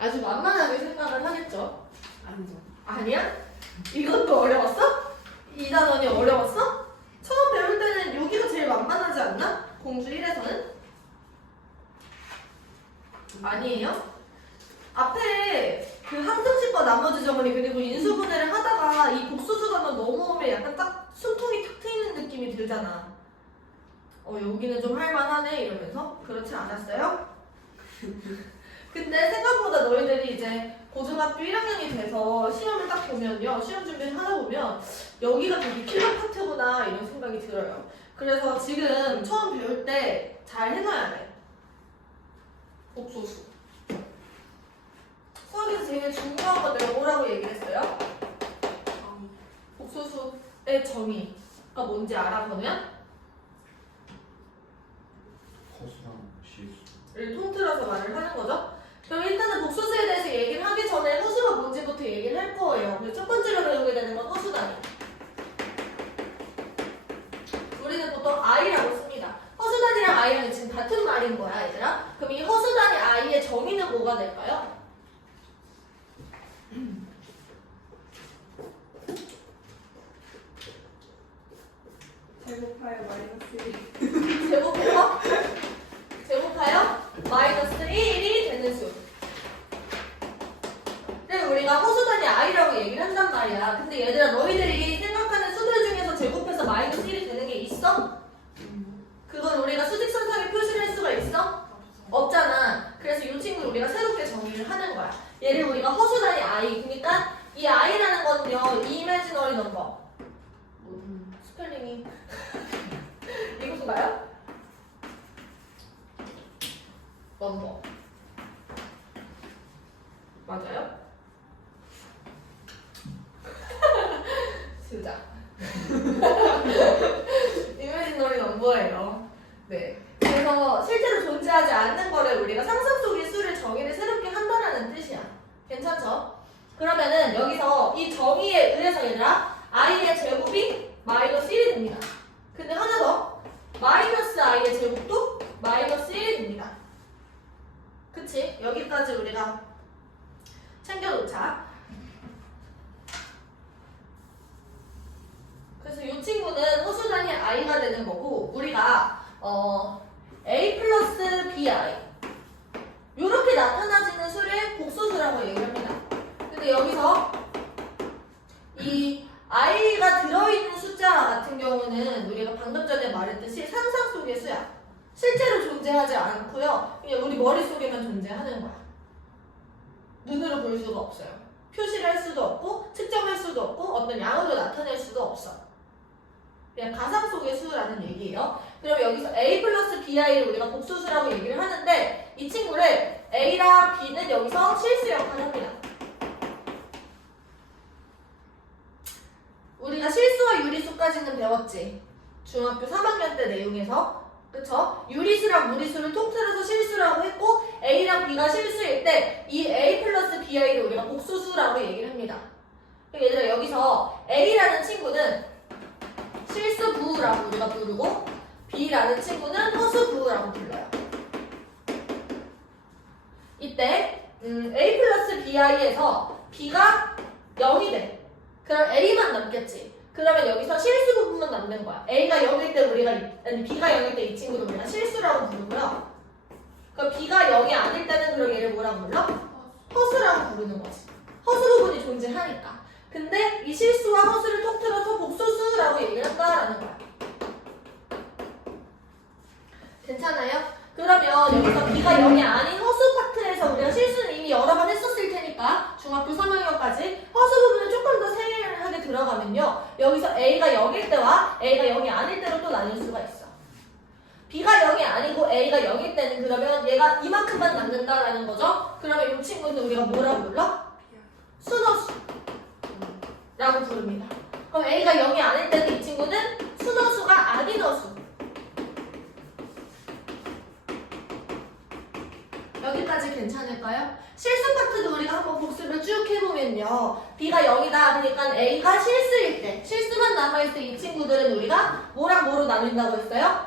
아주 만만하게 생각을 하겠죠. 아니죠. 아니야? 이것도 어려웠어? 이 단원이 어려웠어? 처음 배울 때는 여기가 제일 만만하지 않나? 공주 1에서는? 아니에요? 앞에 그 항등식과 나머지 정원이 그리고 인수분해를 하다가 이 복수수 단원 넘어오면 약간 딱 숨통이 탁 트이는 느낌이 들잖아. 여기는 좀 할만하네 이러면서. 그렇지 않았어요? 근데 생각보다 너희들이 이제 고등학교 1학년이 돼서 시험을 딱 보면요, 시험 준비를 하다 보면 여기가 되게 킬러 파트구나 이런 생각이 들어요. 그래서 지금 처음 배울 때 잘 해놔야 돼. 복소수. 수학에서 제일 중요한 건 내가 뭐라고 얘기를 했어요? 복소수의 정의가 뭔지 알아, 보면? 허수랑 실수. 를 통틀어서 말을 하는 거죠. 그럼 일단은 복소수에 대해서 얘기를 하기 전에 허수가 뭔지부터 얘기를 할 거예요. 그래서 첫 번째로 배우게 되는 건 허수단위. 우리는 보통 I라고 씁니다. 허수단위랑 I랑 지금 같은 말인 거야, 얘들아. 그럼 이 허수단위 I의 정의는 뭐가 될까요? 제곱하여 마이너스 1. 제곱해서? 제곱하여 마이너스 1이 되는 수. 를 우리가 허수단위 I라고 얘기를 한단 말이야. 근데 얘들아, 너희들이 생각하는 수들 중에서 제곱해서 마이너스 1이 되는 게 있어? 그건 우리가 수직선상에 표시를 할 수가 있어? 없잖아. 그래서 이 친구를 우리가 새롭게 정의를 하는 거야. 얘를 우리가 허수단위 I. 그러니까 이 I라는 건요, 이미지너리 넘버. 스펠링이 이것인가요? 넘버. 맞아요? 진짜. 이미지너리 넘버예요. 네. 그래서 실제로 존재하지 않는 거를 우리가 상상 속의 수를 정의를 새롭게 한다라는 뜻이야. 괜찮죠? 그러면은 여기서 이 정의에 의해서 얘들아, i의 제곱이 마이너스 1이 됩니다. 근데 하나 더, 마이너스 i의 제곱도 마이너스 1이 됩니다. 그치? 여기까지 우리가 챙겨놓자. 그래서 이 친구는 허수단위 i가 되는 거고, 우리가 a 플러스 bi 이렇게 나타나지는 수를 복소수라고 얘기합니다. 근데 여기서 이 i가 들어있는 숫자 같은 경우는 우리가 방금 전에 말했듯이 상상 속의 수야. 실제로 존재하지 않고요, 그냥 우리 머릿속에만 존재하는 거야. 눈으로 볼 수가 없어요. 표시를 할 수도 없고 측정할 수도 없고 어떤 양으로 나타낼 수도 없어. 그냥 가상 속의 수라는 얘기예요. 그럼 여기서 a 플러스 bi를 우리가 복소수라고 얘기를 하는데, 이 친구를 a랑 b는 여기서 실수 역할을 합니다. 우리가 실수와 유리수까지는 배웠지. 중학교 3학년 때 내용에서. 그쵸? 유리수랑 무리수를 통틀어서 실수라고 했고, a랑 b가 실수일 때 이 a 플러스 bi를 우리가 복소수라고 얘기를 합니다. 그럼 얘들아, 여기서 a라는 친구는 실수부라고 우리가 부르고, b라는 친구는 허수부라고 불러요. 이때 a 플러스 bi에서 b가 0이 돼. 그럼 a만 남겠지. 그러면 여기서 실수 부분만 남는 거야. a가 0일 때 b가 0일 때 이 친구를 우리가 실수라고 부르고요. 그럼 b가 0이 아닐 때는 그럼 얘를 뭐라고 불러? 허수라고 부르는 거지. 허수 부분이 존재하니까. 근데 이 실수와 허수를 통틀어서 복소수라고 얘기를 한다라는 거야. 괜찮아요? 그러면 여기서 b가 0이 아닌 허수 파트에서 우리가 실수는 이미 여러 번 했었을 테니까 중학교 3학년까지 허수 부분을 조금 더 세밀하게 들어가면요, 여기서 a가 0일 때와 a가 0이 아닐 때로 또 나뉠 수가 있어. b가 0이 아니고 a가 0일 때는 그러면 얘가 이만큼만 남는다라는 거죠. 그러면 이 친구는 우리가 뭐라고 불러? 순허수 라고 부릅니다. 그럼 a가 0이 아닐 때는 이 친구는 순허수가 아닌 허수. 여기까지 괜찮을까요? 실수 파트도 우리가 한번 복습을 쭉 해보면요, b가 0이다 그러니까 a가 실수일 때, 실수만 남아있을 때 이 친구들은 우리가 뭐랑 뭐로 나눈다고 했어요?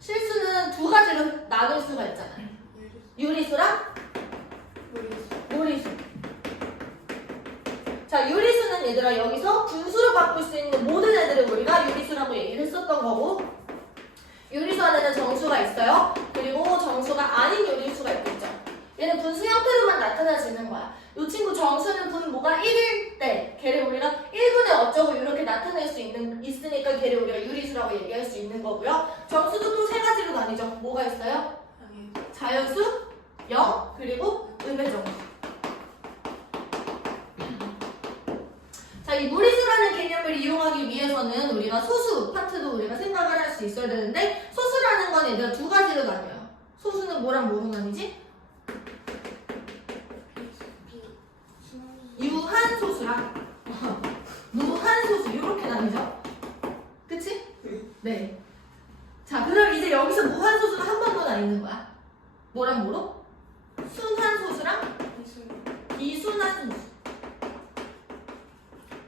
실수는 두 가지로 나눌 수가 있잖아요. 유리수랑 모르겠어. 무리수. 자, 유리수는 얘들아 여기서 분수로 바꿀 수 있는 모든 애들을 우리가 유리수라고 얘기를 했었던 거고, 유리수 안에는 정수가 있어요. 그리고 정수가 아닌 유리수가 있겠죠. 얘는 분수 형태로만 나타나지는 거야. 이 친구 정수는 분모가 1일 때 걔를 우리가 1분의 어쩌고 이렇게 나타낼 수 있으니까 걔를 우리가 유리수라고 얘기할 수 있는 거고요. 정수도 또 세 가지로 나뉘죠. 뭐가 있어요? 아니. 자연수, 영, 그리고 음의 정수. 자, 이 무리수라는 개념을 이용하기 위해서는 우리가 소수 파트도 우리가 생각을 할 수 있어야 되는데, 소수라는 건 얘들아 두 가지로 나뉘어요. 소수는 뭐랑 뭐로 나뉘지? 유한소수랑 무한소수 이렇게 나뉘죠? 그치? 네. 자, 그럼 이제 여기서 무한소수가 한 번 더 나뉘는 거야. 뭐랑 뭐로? 순한소수랑 비순한소수.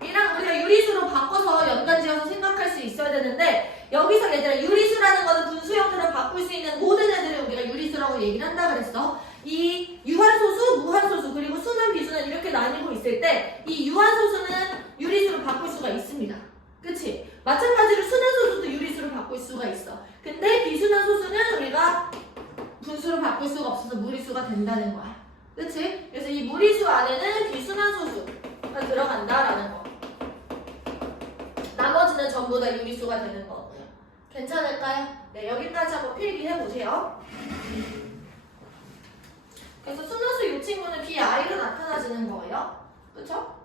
이랑 우리가 유리수로 바꿔서 연관지어서 생각할 수 있어야 되는데, 여기서 얘들아 유리수라는 거는 분수 형태로 바꿀 수 있는 모든 애들을 우리가 유리수라고 얘기를 한다 그랬어. 이 유한소수, 무한소수, 그리고 순한, 비순한 이렇게 나뉘고 있을 때 이 유한소수는 유리수로 바꿀 수가 있습니다. 그치? 마찬가지로 순한소수도 유리수로 바꿀 수가 있어. 근데 비순한 소수는 우리가 분수로 바꿀 수가 없어서 무리수가 된다는 거야. 그치? 그래서 이 무리수 안에는 비순한 소수가 들어간다라는 거. 나머지는 전부 다 유리수가 되는 거고요. 괜찮을까요? 네, 여기까지 한번 필기해보세요. 그래서 순환수 이 친구는 BI로 나타나지는 거예요. 그쵸?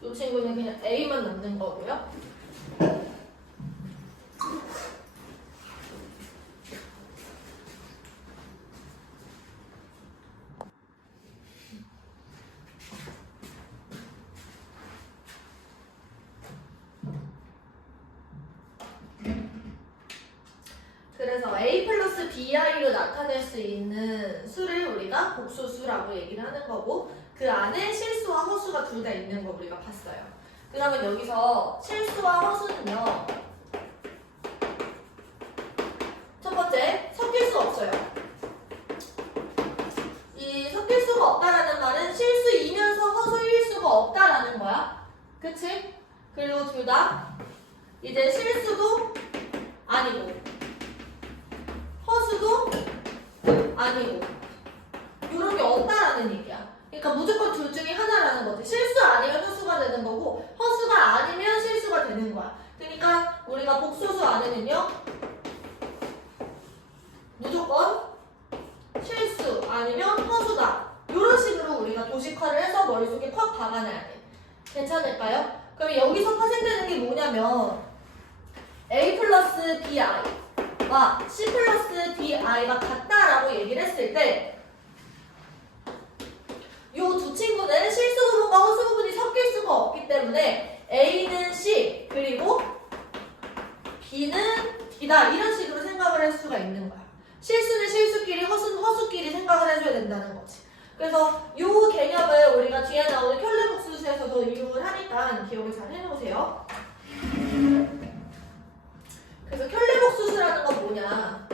이 친구는 그냥 A만 남는 거고요. 그래서 A 플러스 BI로 나타낼 수 있는 수를 우리가 복수수라고 얘기를 하는 거고, 그 안에 실수와 허수가 둘 다 있는 거 우리가 봤어요. 그러면 여기서 실수와 허수는요, 첫 번째, 섞일 수 없어요. 이 섞일 수가 없다라는 말은 실수이면서 허수일 수가 없다라는 거야. 그치? 그리고 둘 다 이제 실수도 아니고 허수도 아니고 이런 게 없다라는 얘기야. 그러니까 무조건 둘 중에 하나라는 거지. 실수 아니면 허수가 되는 거고 허수가 아니면 실수가 되는 거야. 그러니까 우리가 복소수 안에는요 무조건 실수 아니면 허수다, 이런 식으로 우리가 도식화를 해서 머릿속에 콱 박아놔야 돼. 괜찮을까요? 그럼 여기서 파생되는 게 뭐냐면 A 플러스 BI와 C 플러스 DI가 같다라고 얘기를 했을 때 이 두 친구는 실수 부분과 허수 부분이 섞일 수가 없기 때문에 A는 C 그리고 B는 D다, 이런 식으로 생각을 할 수가 있는 거야. 실수는 실수끼리, 허수는 허수끼리 생각을 해줘야 된다는 거지. 그래서 이 개념을 우리가 뒤에 나오는 켤레복수수에서도 이용을 하니까 기억을 잘 해놓으세요. 그래서 켤레복수수라는 건 뭐냐?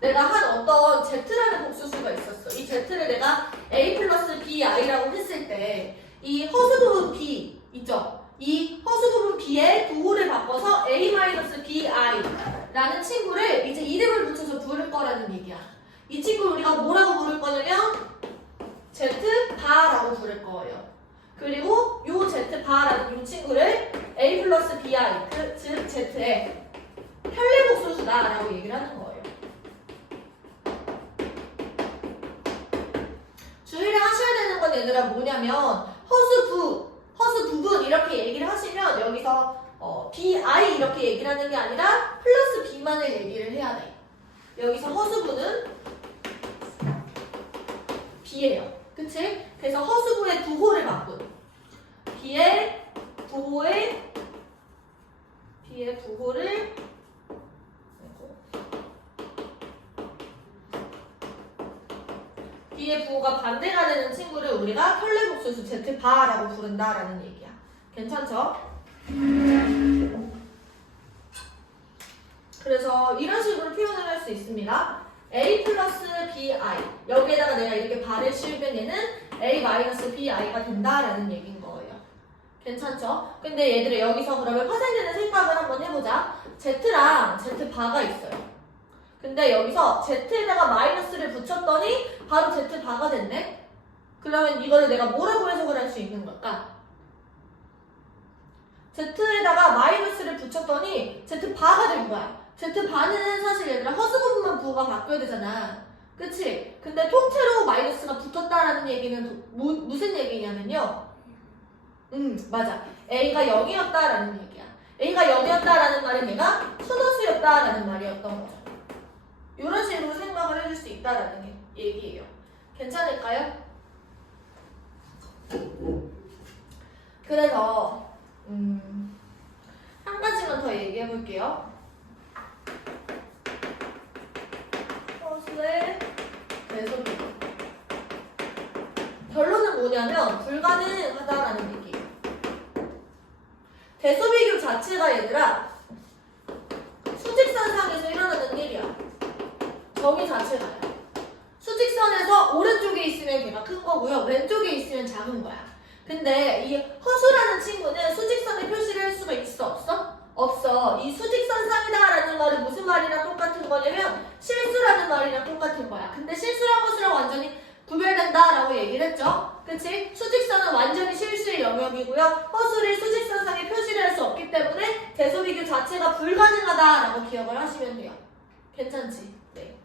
내가 한 어떤 Z라는 복수수가 있었어. 이 Z를 내가 A 플러스 BI라고 했을 때 이 허수 부분 B 있죠? 이 허수 부분 B의 부호를 바꿔서 A 마이너스 BI라는 친구를 이제 이름을 붙여서 부를 거라는 얘기야. 이 친구를 우리가 뭐라고 부를 거냐면 Z 바라고 부를 거예요. 그리고 요 Z 바라는 이 친구를 A 플러스 BI, 즉 Z의 켤레복수수다라고 얘기를 하는 거예요. 주의를 하셔야 되는 건 얘들아 뭐냐면 허수 부분 이렇게 얘기를 하시면 여기서 BI 이렇게 얘기를 하는 게 아니라 플러스 B만을 얘기를 해야 돼. 여기서 허수부는 B예요. 그치? 그래서 허수부의 부호를 바꾼 B의 부호를 B의 부호가 반대가 되는 친구를 우리가 켤레복수수 Z바라고 부른다라는 얘기야. 괜찮죠? 그래서 이런 식으로 표현을 할 수 있습니다. a 플러스 bi 여기에다가 내가 이렇게 발을 씌우면 얘는 a 마이너스 bi가 된다라는 얘기인 거예요. 괜찮죠? 근데 얘들아 여기서 그러면 파생되는 생각을 한번 해보자. z랑 z바가 있어요. 근데 여기서 z에다가 마이너스를 붙였더니 바로 z바가 됐네? 그러면 이거를 내가 뭐라고 해석을 할 수 있는 걸까? z에다가 마이너스를 붙였더니 z바가 된 거야. z바는 사실 얘들아 허수 부분만 부호가 바뀌어야 되잖아. 그치? 근데 통째로 마이너스가 붙었다라는 얘기는 무슨 얘기냐면요. 맞아. a가 0이었다라는 얘기야. a가 0이었다라는 말은 얘가 순호수였다라는 말이었던 거죠. 이런 식으로 생각을 해줄 수 있다라는 얘기예요. 괜찮을까요? 그래서 한 가지만 더 얘기해 볼게요. 허수의 대소비교. 결론은 뭐냐면 불가능하다라는 얘기예요. 대소비교 자체가 얘들아 수직선상에서 일어나는 일이야. 정의 자체가요. 수직선에서 오른쪽에 있으면 걔가 큰 거고요. 왼쪽에 있으면 작은 거야. 근데 이 허수라는 친구는 수직선에 표시를 할 수가 있어 없어? 없어. 이 수직선상이다라는 말은 무슨 말이랑 똑같은 거냐면 실수라는 말이랑 똑같은 거야. 근데 실수랑 허수랑 완전히 구별된다라고 얘기를 했죠. 그치? 수직선은 완전히 실수의 영역이고요. 허수를 수직선상에 표시를 할 수 없기 때문에 대소비교 자체가 불가능하다라고 기억을 하시면 돼요. 괜찮지? 네.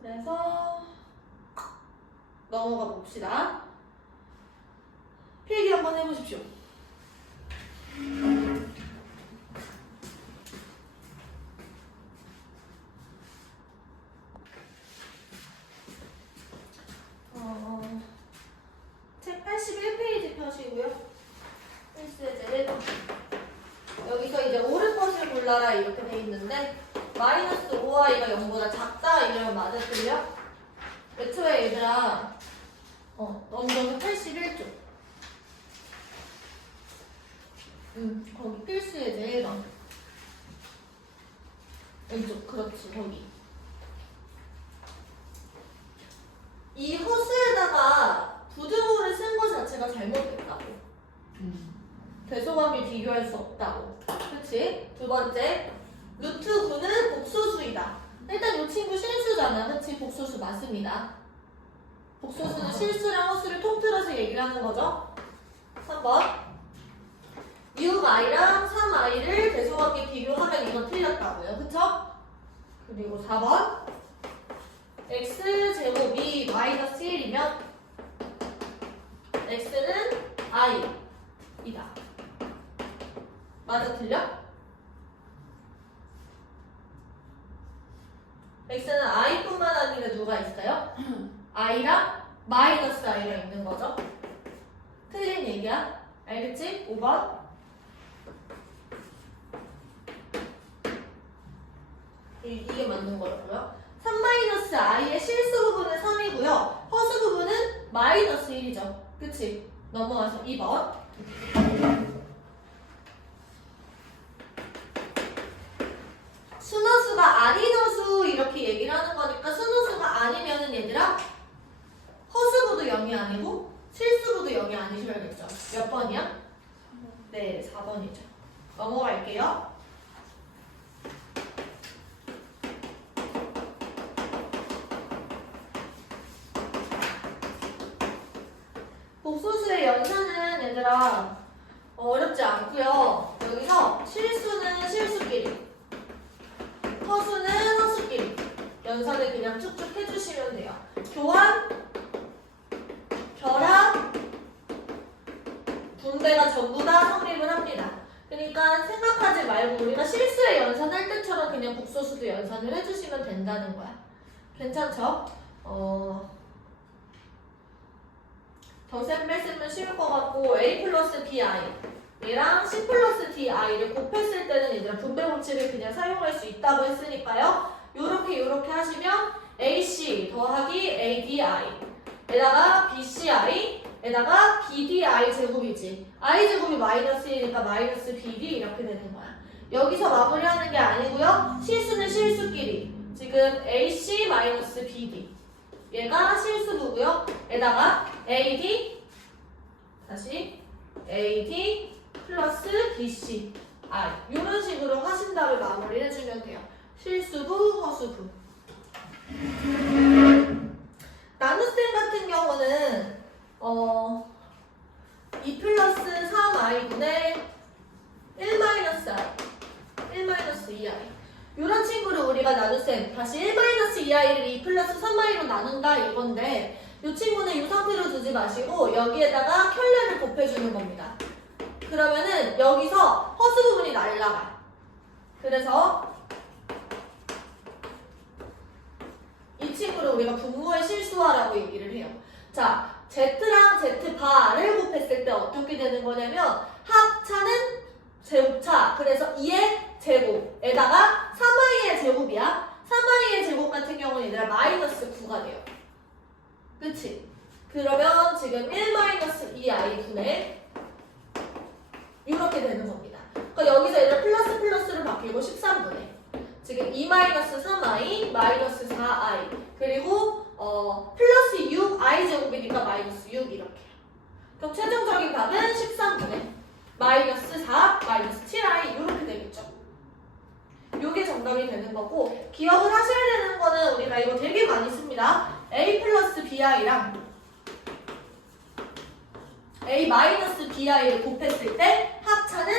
그래서 넘어가 봅시다. 필기 한번 해보십시오. 책 81페이지 펴시고요. 필수예제 1번. 여기서 이제 옳은 것을 골라라 이렇게 돼 있는데 마이너스 5i가 0보다 작다 이러면 맞아 틀려? 애초에 얘들아 넘겨서 81쪽. 거기 필수예제 1번. 왼쪽 그렇지 거기. 이 허수에다가 부등호를 쓴 거 자체가 잘못됐다고. 대소관계 비교할 수 없다고. 그치? 두 번째, 루트 9는 복소수이다. 일단 이 친구 실수잖아. 그치? 복소수 맞습니다. 복소수는 실수랑 허수를 통틀어서 얘기를 하는 거죠. 3번, 6i랑 3i를 대소관계 비교하면 이건 틀렸다고요. 그쵸? 그리고 4번, x제곱이 마이너스 1이면 x는 i이다. 맞아 틀려? x는 i뿐만 아니라 누가 있어요? i랑 마이너스 i가 있는 거죠. 틀린 얘기야. 알겠지? 5번. 이게 맞는 거라고요. 3-i의 실수 부분은 3이고요. 허수 부분은 마이너스 1이죠. 그치? 넘어가서 2번. 순호수가 아닌 허수 이렇게 얘기를 하는 거니까 순호수가 아니면은 얘들아 허수부도 0이 아니고 실수부도 0이 아니셔야겠죠. 몇 번이야? 네, 4번이죠. 넘어갈게요. 복소수의 연산은 얘들아 어렵지 않고요. 여기서 실수는 실수끼리, 허수는 허수끼리 연산을 그냥 쭉쭉 해주시면 돼요. 교환, 결합, 분배가 전부 다 성립을 합니다. 그러니까 생각하지 말고 우리가 실수의 연산할 때처럼 그냥 복소수도 연산을 해주시면 된다는 거야. 괜찮죠? 덧셈 뺄셈은 쉬울 것 같고 a 플러스 bi 얘랑 c 플러스 di를 곱했을 때는 얘들아 분배 법칙을 그냥 사용할 수 있다고 했으니까요. 요렇게 하시면 ac 더하기 abi 에다가 bci 에다가 bdi 제곱이지. i 제곱이 마이너스 1이니까 마이너스 bd 이렇게 되는 거야. 여기서 마무리하는 게 아니고요. 실수는 실수끼리. 지금 AC-BD. 얘가 실수부고요. 에다가 AD, 다시 AD 플러스 BC. 이런 식으로 하신 다음에 마무리를 해주면 돼요. 실수부, 허수부. 나눗셈 같은 경우는 2 플러스 3i분의 1-2i 이런 친구를 우리가 나눗셈 다시 1-2i를 2 플러스 3i로 나눈다 이건데 이 친구는 이 상태로 두지 마시고 여기에다가 켤레를 곱해주는 겁니다. 그러면은 여기서 허수 부분이 날라가. 그래서 이 친구를 우리가 분모의 실수화라고 얘기를 해요. 자, Z랑 Z바를 곱했을 때 어떻게 되는 거냐면 합차는 제곱차. 그래서 2의 제곱에다가 3i의 제곱이야. 3i의 제곱 같은 경우는 얘들아 마이너스 9가 돼요. 그치? 그러면 지금 1-2i 분의 이렇게 되는 겁니다. 그러니까 여기서 얘들아 플러스 플러스로 바뀌고 13분의 지금 2-3i 마이너스 4i 그리고 플러스 6i 제곱이니까 마이너스 6 이렇게. 그럼 최종적인 답은 13분의 마이너스 4 마이너스 7i 이렇게 되겠죠. 요게 정답이 되는 거고 기억을 하셔야 되는 거는 우리가 이거 되게 많이 씁니다. a 플러스 bi랑 a 마이너스 bi를 곱했을 때 합차는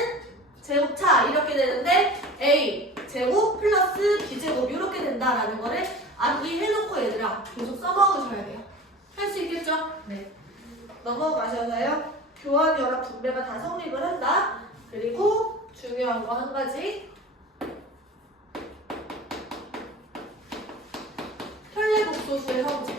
제곱차 이렇게 되는데 a 제곱 플러스 b제곱 이렇게 된다라는 거를 암기해놓고 얘들아 계속 써먹으셔야 돼요. 할 수 있겠죠? 네. 넘어가셔서요. 교환, 결합, 분배가 다 성립을 한다. 그리고 중요한 거 한 가지. 혈례복소수의 성질.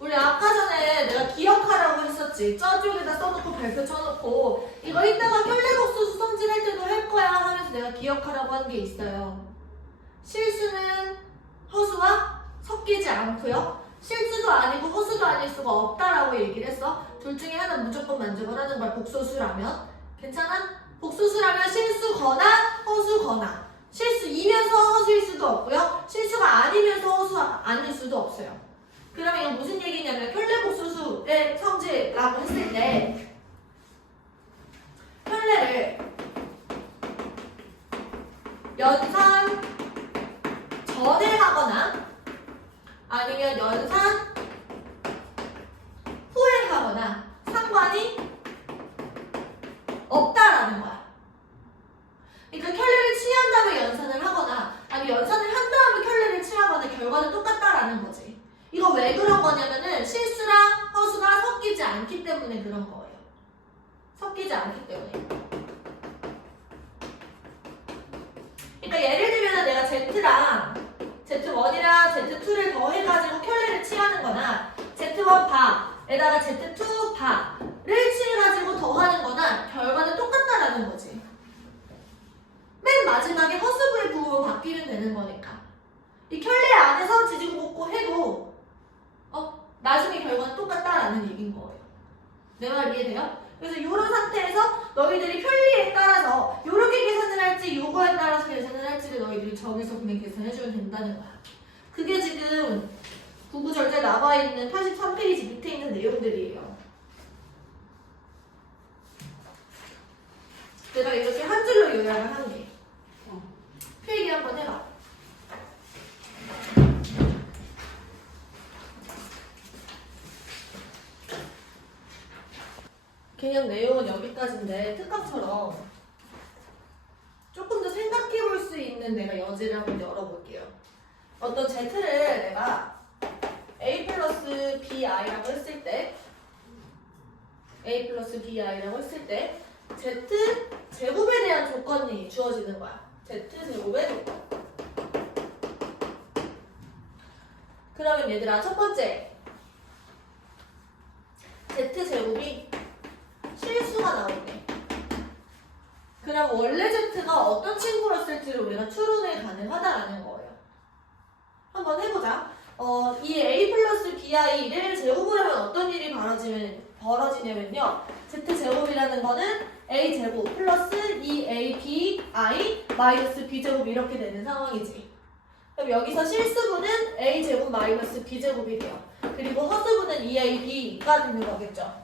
우리 아까 전에 내가 기억하라고 했었지. 저쪽에다 써놓고 발표 쳐놓고 이거 이따가 혈례복소수 성질 할 때도 할 거야 하면서 내가 기억하라고 한 게 있어요. 실수는 허수와 섞이지 않고요. 실수도 아니고 허수도 아닐 수가 없다라고 얘기를 했어. 둘 중에 하나 무조건 만족을 하는 거야. 복소수라면. 괜찮아? 복소수라면 실수거나 허수거나. 실수이면서 허수일 수도 없고요. 실수가 아니면서 허수가 아닐 수도 없어요. 그러면 이건 무슨 얘기냐면 혈례복소수의 성질이라고 했을 때 혈례를 연산 전에 하거나 아니면 연산 후에 하거나 상관이 없다라는 거야. 그러니까 켤레를 취한 다음에 연산을 하거나 아니면 연산을 한 다음에 켤레를 취하거나 결과는 똑같다라는 거지. 이거 왜 그런 거냐면은 실수랑 허수가 섞이지 않기 때문에 그런 거예요. 섞이지 않기 때문에. 그러니까 예를 들면 내가 Z랑 Z1이랑 Z2를 더해가지고 켤레를 취하는 거나 Z1 바에다가 Z2 바를 취해가지고 더하는 거나 결과는 똑같다라는 거지. 맨 마지막에 허수부의 부분 바뀌면 되는 거니까. 이 켤레 안에서 지지고 볶고 해도 나중에 결과는 똑같다라는 얘기인 거예요. 내 말 이해돼요? 그래서 이런 상태에서 너희들이 편리에 따라서 이렇게 계산을 할지 요거에 따라서 계산을 할지를 너희들이 저기서 그냥 계산해주면 된다는 거야. 그게 지금 구구절제 나와있는 83페이지 밑에 있는 내용들이에요. 내가 이렇게 한 줄로 요약을 하는 게 필기 한번 해봐. 개념 내용은 여기까지인데 특강처럼 조금 더 생각해 볼 수 있는 내가 여지를 한번 열어볼게요. 어떤 Z를 내가 A 플러스 BI라고 했을 때 A 플러스 BI라고 했을 때 Z 제곱에 대한 조건이 주어지는 거야. Z 제곱의 조건. 그러면 얘들아 첫 번째 Z 제곱이 실수가 나오네. 그럼 원래 Z가 어떤 친구였을지를 우리가 추론이 가능하다라는 거예요. 한번 해보자. 이 A 플러스 BI를 제곱을 하면 어떤 일이 벌어지면 벌어지냐면요. z제곱이라는 거는 a제곱 플러스 2abi 마이너스 b제곱 이렇게 되는 상황이지. 그럼 여기서 실수분은 a제곱 마이너스 b제곱이 돼요. 그리고 허수분은 2ab가 되는 거겠죠.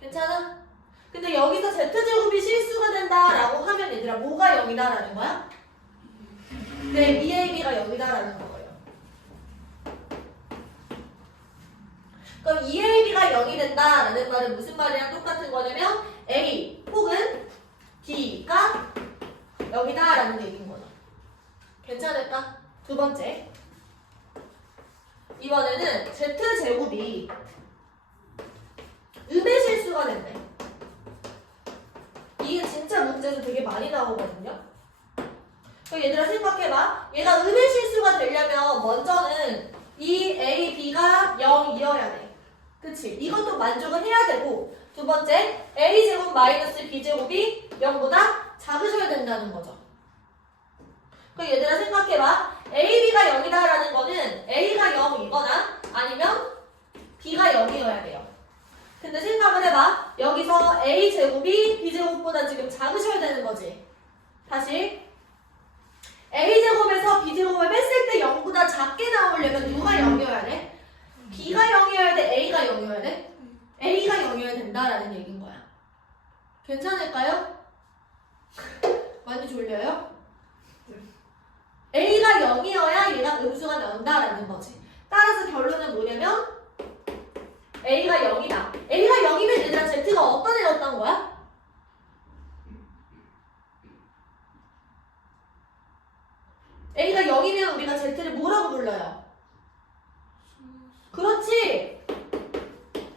괜찮아? 근데 여기서 z제곱이 실수가 된다라고 하면 얘들아 뭐가 0이다라는 거야? 네, 2ab가 0이다라는 거예요. 그럼 2ab가 0이 된다라는 말은 무슨 말이랑 똑같은 거냐면 a 혹은 b가 0이다라는 얘기인 거죠. 괜찮을까? 두 번째. 이번에는 z제곱이 음의 실수가 된대. 이게 진짜 문제도 되게 많이 나오거든요. 그럼 얘들아 생각해봐. 얘가 음의 실수가 되려면 먼저는 이 a, b가 0이어야 돼. 그치? 이것도 만족을 해야 되고, 두 번째 a제곱 마이너스 b제곱이 0보다 작으셔야 된다는 거죠. 그럼 얘들아 생각해봐. ab가 0이다라는 거는 a가 0이거나 아니면 b가 0이어야 돼요. 근데 생각을 해봐. 여기서 a제곱이 b제곱보다 지금 작으셔야 되는 거지. 다시 a제곱에서 b제곱을 뺐을 때 0보다 작게 나오려면 누가 0이어야 돼? b가 0이어야 돼? a가 0이어야 돼? a가 0이어야 된다라는 얘기인 거야. 괜찮을까요? 많이 졸려요? a가 0이어야 얘가 음수가 나온다라는 거지. 따라서 결론은 뭐냐면 a가 0이다. a가 0이면 얘들아 z가 어떤 애였던 거야? a가 0이면 우리가 z를 뭐라고 불러요? 그렇지.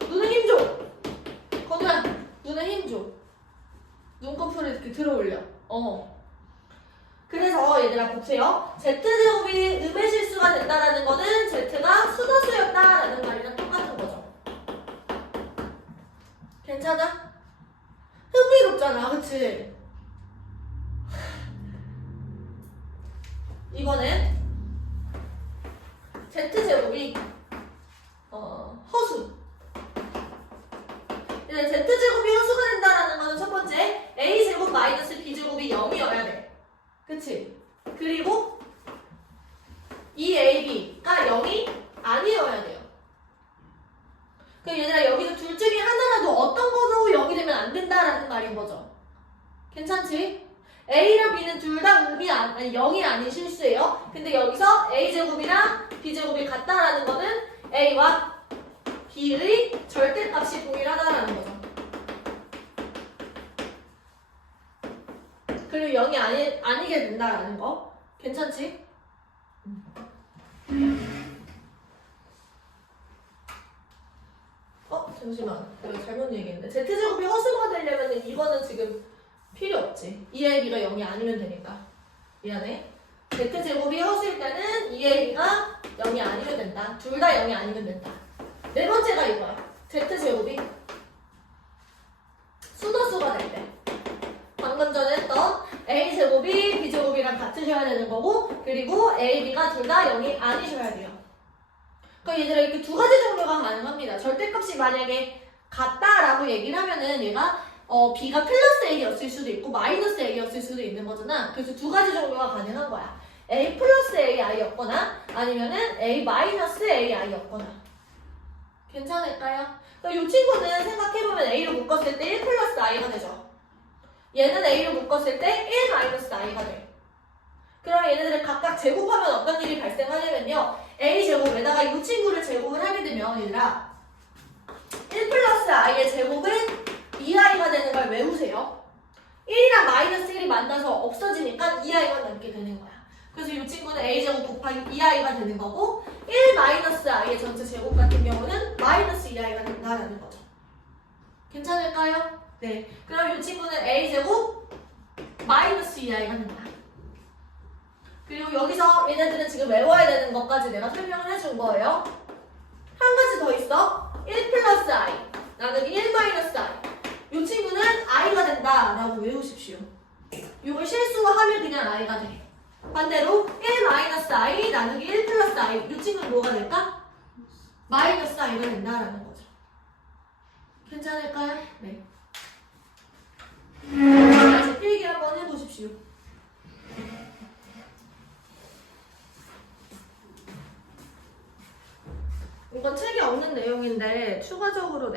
눈에 힘 줘. 건우야, 눈에 힘 줘. 눈꺼풀을 이렇게 들어 올려. 그래서 얘들아 보세요. z제곱이 음의 실수가 된다라는 거는 z가 수도수였다라는 말이랑 똑같은 거죠. 괜찮아? 흥미롭잖아, 그치? 이거는 z제곱이 허수. 이제 z제곱이 허수가 된다라는 거는 첫 번째 a제곱 마이너스 b제곱이 0이어야 돼. 그치? 그리고 이 ab가 0이 아니어야 돼요. 그럼 얘들아 여기서 둘 중에 하나라도 어떤 거도 0이 되면 안 된다라는 말인 거죠. 괜찮지? a랑 b는 둘 다 0이 아닌 실수예요. 근데 여기서 a제곱이랑 b제곱이 같다라는 거는 a와 b의 절대값이 동일하다라는 거죠. 그리고 0이 아니게 된다라는 거. 괜찮지? 잠시만. 내가 잘못 얘기했는데. z제곱이 허수가 되려면 이거는 지금 필요 없지. 2ab가 0이 아니면 되니까. 미안해. z제곱이 허수일 때는 2ab가 0이 아니면 된다. 둘 다 0이 아니면 된다. 네 번째가 이거야. z제곱이 수도수가 될 때. 방금 전에 했던 a제곱이 b제곱이랑 같으셔야 되는 거고, 그리고 ab가 둘 다 0이 아니셔야 돼요. 그러니까 얘들아 이렇게 두 가지 종류가 가능합니다. 절대값이 만약에 같다라고 얘기를 하면은 얘가 b가 플러스 a였을 수도 있고 마이너스 a였을 수도 있는 거잖아. 그래서 두 가지 종류가 가능한 거야. a 플러스 ai였거나 아니면은 a 마이너스 ai였거나. 괜찮을까요? 그러니까 이 친구는 생각해보면 a로 묶었을 때 1 플러스 i가 되죠. 얘는 a로 묶었을 때 1 마이너스 i가 돼. 그럼 얘네들을 각각 제곱하면 어떤 일이 발생하냐면요. a제곱에다가 이 친구를 제곱을 하게 되면 얘들아 1 플러스 i의 제곱은 2i가 되는 걸 외우세요. 1이랑 마이너스 1이 만나서 없어지니까 2i가 남게 되는 거야. 그래서 이 친구는 a제곱 곱하기 2i가 되는 거고 1 마이너스 i의 전체 제곱 같은 경우는 마이너스 2i가 된다라는 거죠. 괜찮을까요? 네. 그럼 이 친구는 a제곱 마이너스 2i가 된다. 그리고 여기서 얘네들은 지금 외워야 되는 것까지 내가 설명을 해준 거예요. 한 가지 더 있어. 1 플러스 i 나누기 1 마이너스 i. 이 친구는 i가 된다라고 외우십시오. 이걸 실수화하면 그냥 i가 돼. 반대로 1 마이너스 i 나누기 1 플러스 i. 이 친구는 뭐가 될까? 마이너스 i가 된다라는 거죠. 괜찮을까요? 네. 다시 필기 한번 해보십시오. 이건 책에 없는 내용인데 추가적으로